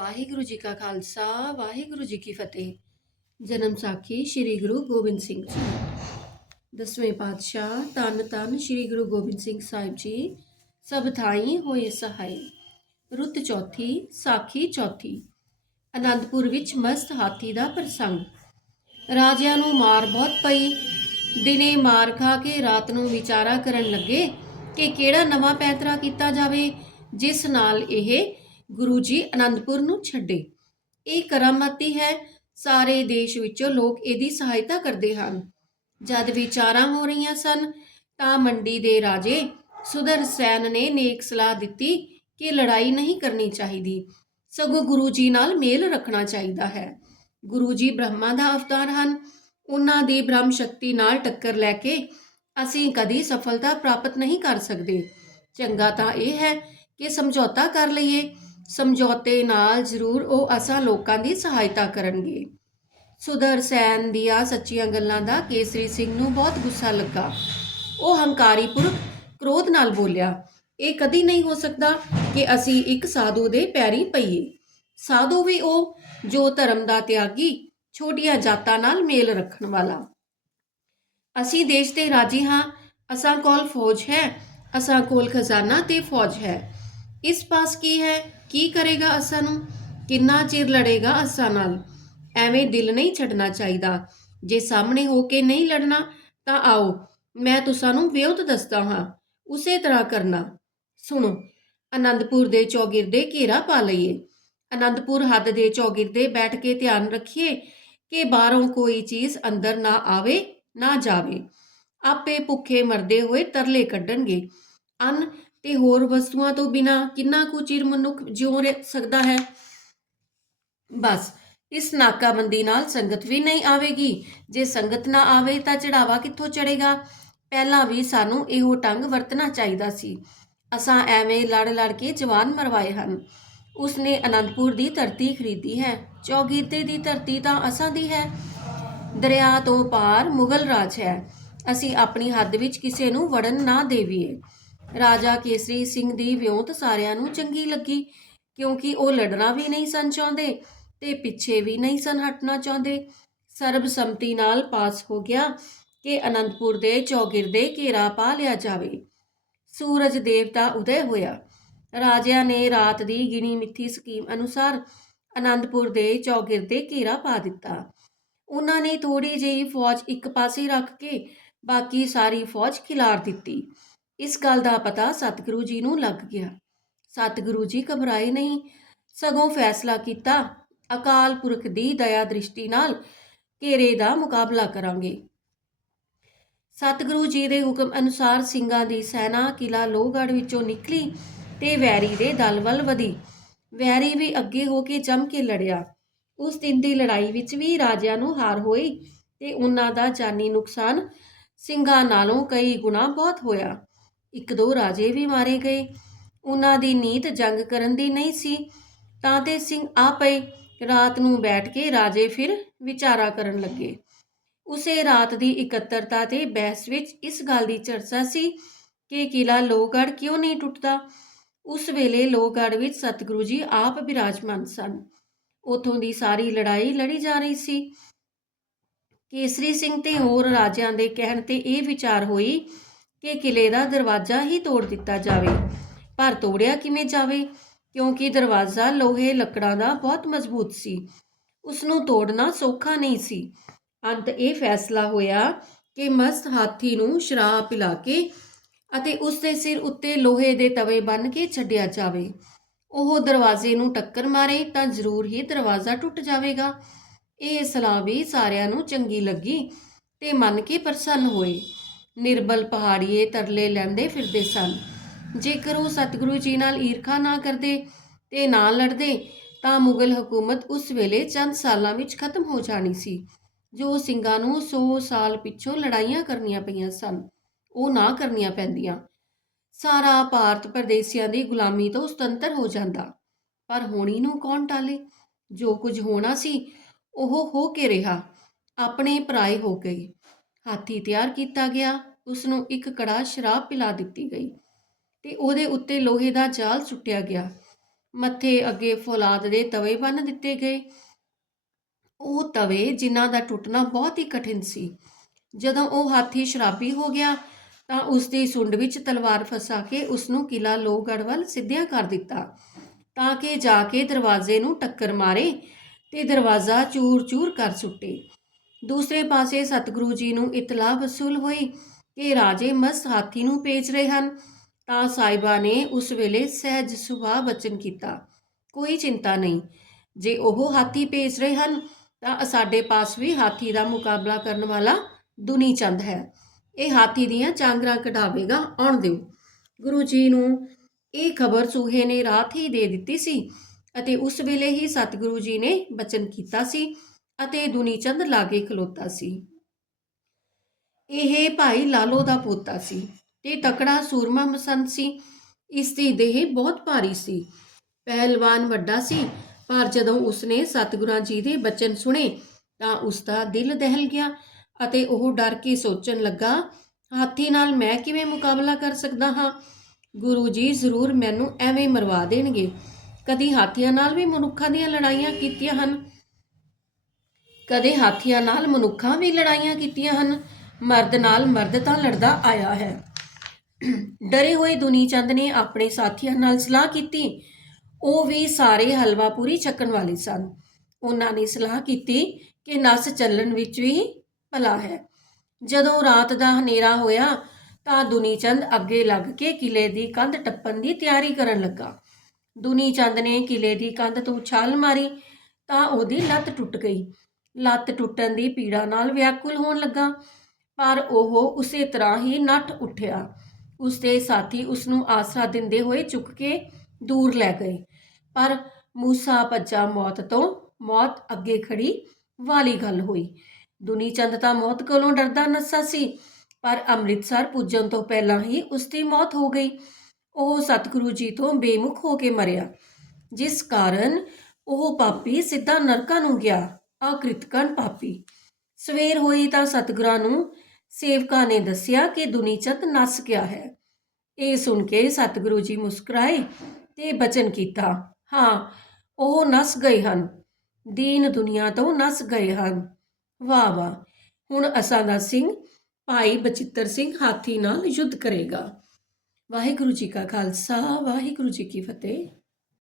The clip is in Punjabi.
ਵਾਹਿਗੁਰੂ ਜੀ ਕਾ ਖਾਲਸਾ, ਵਾਹਿਗੁਰੂ ਜੀ ਕੀ ਫਤਿਹ। ਜਨਮ ਸਾਖੀ ਸ੍ਰੀ ਗੁਰੂ ਗੋਬਿੰਦ ਸਿੰਘ ਜੀ। ਦਸਵੇਂ ਪਾਤਸ਼ਾਹ ਤਨ ਤਨ ਸ੍ਰੀ ਗੁਰੂ ਗੋਬਿੰਦ ਸਿੰਘ ਸਾਹਿਬ ਜੀ, ਸਭ ਥਾਈ ਹੋਏ ਸਹਾਈ। ਰੁੱਤ ਚੌਥੀ, ਸਾਖੀ ਚੌਥੀ। ਅਨੰਦਪੁਰ ਵਿੱਚ ਮਸਤ ਹਾਥੀ ਦਾ ਪ੍ਰਸੰਗ। ਰਾਜਿਆਂ ਨੂੰ ਮਾਰ ਬਹੁਤ ਪਈ। ਦਿਨੇ ਮਾਰ ਖਾ ਕੇ ਰਾਤ ਨੂੰ ਵਿਚਾਰਾ ਕਰਨ ਲੱਗੇ ਕਿ ਕਿਹੜਾ ਨਵਾਂ ਪੈਤਰਾ ਕੀਤਾ ਜਾਵੇ, ਜਿਸ ਨਾਲ ਇਹ ਗੁਰੂ ਜੀ ਅਨੰਦਪੁਰ ਨੂੰ ਛੱਡੇ। ਇਹ ਕਰਾਮਾਤੀ ਹੈ। ਸਾਰੇ ਦੇਸ਼ ਵਿੱਚੋਂ ਲੋਕ ਇਹਦੀ ਸਹਾਇਤਾ ਕਰਦੇ ਹਨ। ਜਦ ਵਿਚਾਰਾਂ ਹੋ ਰਹੀਆਂ ਸਨ, ਤਾਂ ਮੰਡੀ ਦੇ ਰਾਜੇ ਸੁਦਰਸੈਨ ਨੇ ਨੇਕ ਸਲਾਹ ਦਿੱਤੀ ਕਿ ਲੜਾਈ ਨਹੀਂ ਕਰਨੀ ਚਾਹੀਦੀ। ਸਗੋਂ ਗੁਰੂ ਜੀ ਨਾਲ ਮੇਲ ਰੱਖਣਾ ਚਾਹੀਦਾ ਹੈ। ਗੁਰੂ ਜੀ ਬ੍ਰਹਮਾ ਦਾ ਅਵਤਾਰ ਹਨ। ਉਹਨਾਂ ਦੀ ਬ੍ਰਹਮ ਸ਼ਕਤੀ ਨਾਲ ਟੱਕਰ ਲੈ ਕੇ ਅਸੀਂ ਕਦੀ ਸਫਲਤਾ ਪ੍ਰਾਪਤ ਨਹੀਂ ਕਰ ਸਕਦੇ। ਚੰਗਾ ਤਾਂ ਇਹ ਹੈ ਕਿ ਸਮਝੌਤਾ ਕਰ ਲਈਏ। ਸਮਝੌਤੇ ਨਾਲ ਜ਼ਰੂਰ ਉਹ ਅਸਾਂ ਲੋਕਾਂ ਦੀ ਸਹਾਇਤਾ ਕਰਨਗੇ। ਸੁਦਰਸੈਨ ਦੀਆਂ ਸੱਚੀਆਂ ਗੱਲਾਂ ਦਾ ਕੇਸਰੀ ਸਿੰਘ ਨੂੰ ਬਹੁਤ ਗੁੱਸਾ ਲੱਗਾ। ਉਹ ਹੰਕਾਰੀ ਪੁਰਖ ਕ੍ਰੋਧ ਨਾਲ ਬੋਲਿਆ, ਇਹ ਕਦੀ ਨਹੀਂ ਹੋ ਸਕਦਾ ਕਿ ਅਸੀਂ ਇੱਕ ਸਾਧੂ ਦੇ ਪੈਰੀ ਪਈਏ। ਸਾਧੂ ਵੀ ਉਹ ਜੋ ਧਰਮ ਦਾ ਤਿਆਗੀ, ਛੋਟੀਆਂ ਜਾਤਾਂ ਨਾਲ ਮੇਲ ਰੱਖਣ ਵਾਲਾ। ਅਸੀਂ ਦੇਸ਼ ਦੇ ਰਾਜੀ ਹਾਂ, ਅਸਾਂ ਕੋਲ ਫੌਜ ਹੈ, ਅਸਾਂ ਕੋਲ ਖਜ਼ਾਨਾ ਤੇ ਫੌਜ ਹੈ। ਇਸ ਪਾਸ ਕੀ ਹੈ? ਕੀ ਕਰੇਗਾ ਅਸਾਂ ਨੂੰ? ਕਿੰਨਾ ਚਿਰ ਲੜੇਗਾ ਅਸਾਂ ਨਾਲ? ਐਵੇਂ ਦਿਲ ਨਹੀਂ ਛੱਡਣਾ ਚਾਹੀਦਾ। ਜੇ ਸਾਹਮਣੇ ਹੋ ਕੇ ਨਹੀਂ ਲੜਨਾ, ਤਾਂ ਆਓ, ਮੈਂ ਤੁਸਾਂ ਨੂੰ ਵਿਉਤ ਦੱਸਦਾ ਹਾਂ। ਉਸੇ ਤਰ੍ਹਾਂ ਕਰਨਾ। ਸੁਣੋ ਆਨੰਦਪੁਰ ਦੇ ਚੌਗਿਰਦੇ ਘੇਰਾ ਪਾ ਲਈਏ। ਅਨੰਦਪੁਰ ਹੱਦ ਦੇ ਚੌਗਿਰਦੇ ਬੈਠ ਕੇ ਧਿਆਨ ਰੱਖੀਏ ਕਿ ਬਾਹਰੋਂ ਕੋਈ ਚੀਜ਼ ਅੰਦਰ ਨਾ ਆਵੇ, ਨਾ ਜਾਵੇ। ਆਪੇ ਭੁੱਖੇ ਮਰਦੇ ਹੋਏ ਤਰਲੇ ਕੱਢਣਗੇ। ਅੰਨ ਤੇ ਹੋਰ ਵਸਤੂਆਂ ਤੋਂ ਬਿਨਾ ਕਿੰਨਾ ਕੁ ਚਿਰ ਮਨੁੱਖ ਜਿਉ ਸਕਦਾ ਹੈ? ਬਸ, ਇਸ ਨਾਕਾਬੰਦੀ ਨਾਲ ਸੰਗਤ ਵੀ ਨਹੀਂ ਆਵੇਗੀ। ਜੇ ਸੰਗਤ ਨਾ ਆਵੇ ਤਾਂ ਚੜਾਵਾ ਕਿੱਥੋਂ ਚੜੇਗਾ ਪਹਿਲਾਂ ਵੀ ਸਾਨੂੰ ਇਹੋ ਟੰਗ ਵਰਤਣਾ ਚਾਹੀਦਾ ਸੀ। ਅਸਾਂ ਐਵੇਂ ਲੜ ਲੜ ਕੇ ਜਵਾਨ ਮਰਵਾਏ ਹਨ। ਉਸਨੇ ਅਨੰਦਪੁਰ ਦੀ ਧਰਤੀ ਖਰੀਦੀ ਹੈ। ਚੌਗੀਤੇ ਦੀ ਧਰਤੀ ਤਾਂ ਅਸਾਂ ਦੀ ਹੈ। ਦਰਿਆ ਤੋਂ ਪਾਰ ਮੁਗਲ ਰਾਜ ਹੈ। ਅਸੀਂ ਆਪਣੀ ਹੱਦ ਵਿੱਚ ਕਿਸੇ ਨੂੰ ਵੜਨ ਨਾ ਦੇਵੀਏ। ਰਾਜਾ ਕੇਸਰੀ ਸਿੰਘ ਦੀ ਵਿਉਂਤ ਸਾਰਿਆਂ ਨੂੰ ਚੰਗੀ ਲੱਗੀ, ਕਿਉਂਕਿ ਉਹ ਲੜਨਾ ਵੀ ਨਹੀਂ ਸਨ ਚਾਹੁੰਦੇ ਤੇ ਪਿੱਛੇ ਵੀ ਨਹੀਂ ਸਨ ਹਟਣਾ ਚਾਹੁੰਦੇ। ਸਰਬਸੰਮਤੀ ਨਾਲ ਪਾਸ ਹੋ ਗਿਆ ਕਿ ਅਨੰਦਪੁਰ ਦੇ ਚੌਗਿਰਦੇ ਘੇਰਾ ਪਾ ਲਿਆ ਜਾਵੇ। ਸੂਰਜ ਦੇਵਤਾ ਉਦੈ ਹੋਇਆ। ਰਾਜਿਆਂ ਨੇ ਰਾਤ ਦੀ ਗਿਣੀ ਮਿੱਥੀ ਸਕੀਮ ਅਨੁਸਾਰ ਅਨੰਦਪੁਰ ਦੇ ਚੌਗਿਰਦੇ ਘੇਰਾ ਪਾ ਦਿੱਤਾ। ਉਹਨਾਂ ਨੇ ਥੋੜੀ ਜਿਹੀ ਫੌਜ ਇੱਕ ਪਾਸੇ ਰੱਖ ਕੇ ਬਾਕੀ ਸਾਰੀ ਫੌਜ ਖਿਲਾਰ ਦਿੱਤੀ। ਇਸ ਗੱਲ ਦਾ ਪਤਾ ਸਤਿਗੁਰੂ ਜੀ ਨੂੰ ਲੱਗ ਗਿਆ। ਸਤਿਗੁਰੂ ਜੀ ਘਬਰਾਏ ਨਹੀਂ, ਸਗੋਂ ਫੈਸਲਾ ਕੀਤਾ, ਅਕਾਲ ਪੁਰਖ ਦੀ ਦਇਆ ਦ੍ਰਿਸ਼ਟੀ ਨਾਲ ਘੇਰੇ ਦਾ ਮੁਕਾਬਲਾ ਕਰਾਂਗੇ। ਸਤਿਗੁਰੂ ਜੀ ਦੇ ਹੁਕਮ ਅਨੁਸਾਰ ਸਿੰਘਾਂ ਦੀ ਸੈਨਾ ਕਿਲਾ ਲੋਹਗੜ੍ਹ ਵਿੱਚੋਂ ਨਿਕਲੀ ਤੇ ਵੈਰੀ ਦੇ ਦਲ ਵੱਲ ਵਧੀ। ਵੈਰੀ ਵੀ ਅੱਗੇ ਹੋ ਕੇ ਜੰਮ ਕੇ ਲੜਿਆ। ਉਸ ਦਿਨ ਦੀ ਲੜਾਈ ਵਿੱਚ ਵੀ ਰਾਜਿਆਂ ਨੂੰ ਹਾਰ ਹੋਈ ਤੇ ਉਹਨਾਂ ਦਾ ਜਾਨੀ ਨੁਕਸਾਨ ਸਿੰਘਾਂ ਨਾਲੋਂ ਕਈ ਗੁਣਾ ਬਹੁਤ ਹੋਇਆ। ਇੱਕ ਦੋ ਰਾਜੇ ਵੀ ਮਾਰੇ ਗਏ। ਉਹਨਾਂ ਦੀ ਨੀਤ ਜੰਗ ਕਰਨ ਦੀ ਨਹੀਂ ਸੀ। ਤਾਂ ਤੇ ਸਿੰਘ ਆ ਪਏ। ਰਾਤ ਨੂੰ ਬੈਠ ਕੇ ਰਾਜੇ ਫਿਰ ਵਿਚਾਰਾ ਕਰਨ ਲੱਗੇ। ਉਸੇ ਰਾਤ ਦੀ ਇਕੱਤਰਤਾ ਤੇ ਬਹਿਸ ਵਿੱਚ ਇਸ ਗੱਲ ਦੀ ਚਰਚਾ ਸੀ ਕਿ ਕਿਲਾ ਲੋਹਗੜ੍ਹ ਕਿਉਂ ਨਹੀਂ ਟੁੱਟਦਾ? ਉਸ ਵੇਲੇ ਲੋਹਗੜ੍ਹ ਵਿੱਚ ਸਤਿਗੁਰੂ ਜੀ ਆਪ ਬਿਰਾਜਮਾਨ ਸਨ। ਉਥੋਂ ਦੀ ਸਾਰੀ ਲੜਾਈ ਲੜੀ ਜਾ ਰਹੀ ਸੀ। ਕੇਸਰੀ ਸਿੰਘ ਤੇ ਹੋਰ ਰਾਜਿਆਂ ਦੇ ਕਹਿਣ ਤੇ ਇਹ ਵਿਚਾਰ ਹੋਈ ਕਿ ਕਿਲੇ ਦਾ ਦਰਵਾਜ਼ਾ ਹੀ ਤੋੜ ਦਿੱਤਾ ਜਾਵੇ। ਪਰ ਤੋੜਿਆ ਕਿਵੇਂ ਜਾਵੇ? ਕਿਉਂਕਿ ਦਰਵਾਜ਼ਾ ਲੋਹੇ ਲੱਕੜਾਂ ਦਾ ਬਹੁਤ ਮਜ਼ਬੂਤ ਸੀ। ਉਸ ਨੂੰ ਤੋੜਨਾ ਸੌਖਾ ਨਹੀਂ ਸੀ। ਅੰਤ ਇਹ ਫੈਸਲਾ ਹੋਇਆ ਕਿ ਮਸਤ ਹਾਥੀ ਨੂੰ ਸ਼ਰਾਬ ਪਿਲਾ ਕੇ ਅਤੇ ਉਸ ਦੇ ਸਿਰ ਉੱਤੇ ਲੋਹੇ ਦੇ ਤਵੇ ਬੰਨ ਕੇ ਛੱਡਿਆ ਜਾਵੇ। ਉਹ ਦਰਵਾਜ਼ੇ ਨੂੰ ਟੱਕਰ ਮਾਰੇ ਤਾਂ ਜ਼ਰੂਰ ਹੀ ਦਰਵਾਜ਼ਾ ਟੁੱਟ ਜਾਵੇਗਾ। ਇਹ ਸਲਾਹ ਵੀ ਸਾਰਿਆਂ ਨੂੰ ਚੰਗੀ ਲੱਗੀ ਤੇ ਮੰਨ ਕੇ ਪ੍ਰਸੰਨ ਹੋਏ। ਨਿਰਬਲ ਪਹਾੜੀਏ ਤਰਲੇ ਲੈਂਦੇ ਫਿਰਦੇ ਸਨ। ਜੇਕਰ ਉਹ ਸਤਿਗੁਰੂ ਜੀ ਨਾਲ ਈਰਖਾ ਨਾ ਕਰਦੇ ਤੇ ਨਾ ਲੜਦੇ, ਤਾਂ ਮੁਗਲ ਹਕੂਮਤ ਉਸ ਵੇਲੇ ਚੰਦ ਸਾਲਾਂ ਵਿੱਚ ਖਤਮ ਹੋ ਜਾਣੀ ਸੀ, ਜੋ ਸਿੰਘਾਂ ਨੂੰ 100 ਸਾਲ ਪਿੱਛੋਂ ਲੜਾਈਆਂ ਕਰਨੀਆਂ ਪਈਆਂ ਸਨ। ਉਹ ਨਾ ਕਰਨੀਆਂ ਪੈਂਦੀਆਂ। ਸਾਰਾ ਭਾਰਤ ਪਰਦੇਸੀਆਂ ਦੀ ਗੁਲਾਮੀ ਤੋਂ ਸੁਤੰਤਰ ਹੋ ਜਾਂਦਾ। ਪਰ ਹੋਣੀ ਨੂੰ ਕੌਣ ਟਾਲੇ? ਜੋ ਕੁਝ ਹੋਣਾ ਸੀ, ਉਹ ਹੋ ਕੇ ਰਿਹਾ। ਆਪਣੇ ਪਰਾਏ ਹੋ ਗਏ। ਹਾਥੀ ਤਿਆਰ ਕੀਤਾ ਗਿਆ ਉਸ ਨੂੰ ਇੱਕ ਕੜਾਹ ਸ਼ਰਾਬ ਪਿਲਾ ਦਿੱਤੀ ਗਈ ਤੇ ਉਹਦੇ ਉੱਤੇ ਲੋਹੇ ਦਾ ਜਾਲ ਸੁੱਟਿਆ ਗਿਆ। ਮੱਥੇ ਅੱਗੇ ਫੌਲਾਦ ਦੇ ਤਵੇ ਬੰਨ ਦਿੱਤੇ ਗਏ। ਉਹ ਤਵੇ ਜਿਨ੍ਹਾਂ ਦਾ ਟੁੱਟਣਾ ਬਹੁਤ ਹੀ ਕਠਿਨ ਸੀ। ਜਦੋਂ ਉਹ ਹਾਥੀ ਸ਼ਰਾਬੀ ਹੋ ਗਿਆ ਤਾਂ ਉਸ ਦੀ ਸੁੰਡ ਵਿੱਚ ਤਲਵਾਰ ਫਸਾ ਕੇ ਉਸ ਨੂੰ ਕਿਲਾ ਲੋਹਗੜ੍ਹ ਵੱਲ ਸਿੱਧਿਆ ਕਰ ਦਿੱਤਾ ਤਾਂ ਕਿ ਜਾ ਕੇ ਦਰਵਾਜ਼ੇ ਨੂੰ ਟੱਕਰ ਮਾਰੇ ਤੇ ਦਰਵਾਜ਼ਾ ਚੂਰ-ਚੂਰ ਕਰ ਸੁੱਟੇ। ਦੂਸਰੇ ਪਾਸੇ ਸਤਿਗੁਰੂ ਜੀ ਨੂੰ ਇਤਲਾਹ ਵਸੂਲ ਹੋਈ ਕਿ ਰਾਜੇ ਮਸ ਹਾਥੀ ਨੂੰ ਭੇਜ ਰਹੇ ਹਨ, ਤਾਂ ਸਾਹਿਬਾ ਨੇ ਉਸ ਵੇਲੇ ਸਹਿਜ ਸੁਭਾਅ ਬਚਨ ਕੀਤਾ। ਕੋਈ ਚਿੰਤਾ ਨਹੀਂ, ਜੇ ਉਹ ਹਾਥੀ ਭੇਜ ਰਹੇ ਹਨ, ਤਾਂ ਸਾਡੇ ਪਾਸ ਵੀ ਹਾਥੀ ਦਾ ਮੁਕਾਬਲਾ ਕਰਨ ਵਾਲਾ ਦੁਨੀ ਚੰਦ ਹੈ। ਇਹ ਹਾਥੀ ਦੀਆਂ ਚਾਂਗਰਾਂ ਕਢਾਵੇਗਾ, ਆਉਣ ਦਿਓ। ਗੁਰੂ ਜੀ ਨੂੰ ਇਹ ਖਬਰ ਸੂਹੇ ਨੇ ਰਾਤ ਹੀ ਦੇ ਦਿੱਤੀ ਸੀ ਅਤੇ ਉਸ ਵੇਲੇ ਹੀ ਸਤਿਗੁਰੂ ਜੀ ਨੇ ਬਚਨ ਕੀਤਾ ਸੀ ਅਤੇ ਦੁਨੀ ਚੰਦ ਲਾਗੇ ਖਲੋਤਾ ਸੀ। ਇਹ ਭਾਈ ਲਾਲੋ ਦਾ ਪੋਤਾ ਸੀ ਤੇ ਤਕੜਾ ਸੂਰਮਾ ਮਸੰਦ ਸੀ। ਇਸ ਦੀ ਦੇਹ ਬਹੁਤ ਭਾਰੀ ਸੀ। ਪਹਿਲਵਾਨ ਵੱਡਾ ਸੀ, ਪਰ ਜਦੋਂ ਉਸਨੇ ਸਤਿਗੁਰਾਂ ਜੀ ਦੇ ਬਚਨ ਸੁਣੇ ਤਾਂ ਉਸ ਦਾ ਦਿਲ ਦਹਿਲ ਗਿਆ ਅਤੇ ਉਹ ਡਰ ਕੇ ਸੋਚਣ ਲੱਗਾ, ਹਾਥੀ ਨਾਲ ਮੈਂ ਕਿਵੇਂ ਮੁਕਾਬਲਾ ਕਰ ਸਕਦਾ ਹਾਂ? ਗੁਰੂ ਜੀ ਜ਼ਰੂਰ ਮੈਨੂੰ ਐਵੇਂ ਮਰਵਾ ਦੇਣਗੇ। ਕਦੀ ਹਾਥੀਆਂ ਨਾਲ ਵੀ ਮਨੁੱਖਾਂ ਦੀਆਂ ਲੜਾਈਆਂ ਕੀਤੀਆਂ ਹਨ। ਕਦੇ ਹਾਥੀਆਂ ਨਾਲ ਮਨੁੱਖਾਂ ਵੀ ਲੜਾਈਆਂ ਕੀਤੀਆਂ ਹਨ। ਮਰਦ ਨਾਲ ਮਰਦ ਤਾਂ ਲੜਦਾ ਆਇਆ ਹੈ। ਡਰੇ ਹੋਏ ਦੁਨੀ ਚੰਦ ਨੇ ਆਪਣੇ ਸਾਥੀਆਂ ਨਾਲ ਸਲਾਹ ਕੀਤੀ। ਉਹ ਵੀ ਸਾਰੇ ਹਲਵਾ ਪੂਰੀ ਚੱਕਣ ਵਾਲੇ ਸਨ। ਉਹਨਾਂ ਨੇ ਸਲਾਹ ਕੀਤੀ ਕਿ ਨਸ ਚੱਲਣ ਵਿੱਚ ਵੀ ਭਲਾ ਹੈ। ਜਦੋਂ ਰਾਤ ਦਾ ਹਨੇਰਾ ਹੋਇਆ ਤਾਂ ਦੁਨੀ ਚੰਦ ਅੱਗੇ ਲੱਗ ਕੇ ਕਿਲੇ ਦੀ ਕੰਧ ਟੱਪਣ ਦੀ ਤਿਆਰੀ ਕਰਨ ਲੱਗਾ। ਦੁਨੀ ਚੰਦ ਨੇ ਕਿਲੇ ਦੀ ਕੰਧ ਤੋਂ ਛਾਲ ਮਾਰੀ ਤਾਂ ਉਹਦੀ ਲੱਤ ਟੁੱਟ ਗਈ। ਲੱਤ ਟੁੱਟਣ ਦੀ ਪੀੜਾ ਨਾਲ ਵਿਆਕੁਲ ਹੋਣ ਲੱਗਾ, ਪਰ ਉਹ ਉਸੇ ਤਰ੍ਹਾਂ ਹੀ ਨੱਠ ਉੱਠਿਆ। ਉਸਦੇ ਸਾਥੀ ਉਸ ਨੂੰ ਆਸਰਾ ਦਿੰਦੇ ਹੋਏ ਚੁੱਕ ਕੇ ਦੂਰ ਲੈ ਗਏ। ਪਰ ਮੂਸਾ ਭੱਜਾ ਮੌਤ ਤੋਂ, ਮੌਤ ਅੱਗੇ ਖੜੀ ਵਾਲੀ ਗੱਲ ਹੋਈ। ਦੁਨੀ ਚੰਦ ਤਾਂ ਮੌਤ ਕੋਲੋਂ ਡਰਦਾ ਨੱਸਾ ਸੀ, ਪਰ ਅੰਮ੍ਰਿਤਸਰ ਪੁੱਜਣ ਤੋਂ ਪਹਿਲਾਂ ਹੀ ਉਸ ਦੀ ਮੌਤ ਹੋ ਗਈ। ਉਹ ਸਤਿਗੁਰੂ ਜੀ ਤੋਂ ਬੇਮੁਖ ਹੋ ਕੇ ਮਰਿਆ। ਜਿਸ ਕਾਰਨ ਉਹ ਪਾਪੀ ਸਿੱਧਾ ਨਰਕਾਂ ਨੂੰ ਗਿਆ। ਅਕ੍ਰਿਤਕਨ ਪਾਪੀ। ਸਵੇਰ ਹੋਈ ਤਾਂ ਸਤਿਗੁਰਾਂ ਨੂੰ ਸੇਵਕਾਂ ਨੇ ਦੱਸਿਆ ਕਿ ਦੁਨੀਚੰਦ ਨਸ ਗਿਆ ਹੈ। ਇਹ ਸੁਣ ਕੇ ਸਤਿਗੁਰੂ ਜੀ ਮੁਸਕਰਾਏ ਤੇ ਬਚਨ ਕੀਤਾ, ਹਾਂ, ਉਹ ਨਸ ਗਏ ਹਨ। ਦੀਨ ਦੁਨੀਆ ਤੋਂ ਨਸ ਗਏ ਹਨ। ਵਾਹ ਵਾਹ, ਹੁਣ ਅਸਾਂ ਦਾ ਸਿੰਘ ਭਾਈ ਬਚਿੱਤਰ ਸਿੰਘ ਹਾਥੀ ਨਾਲ ਯੁੱਧ ਕਰੇਗਾ। ਵਾਹਿਗੁਰੂ ਜੀ ਕਾ ਖਾਲਸਾ, ਵਾਹਿਗੁਰੂ ਜੀ ਕੀ ਫਤਿਹ।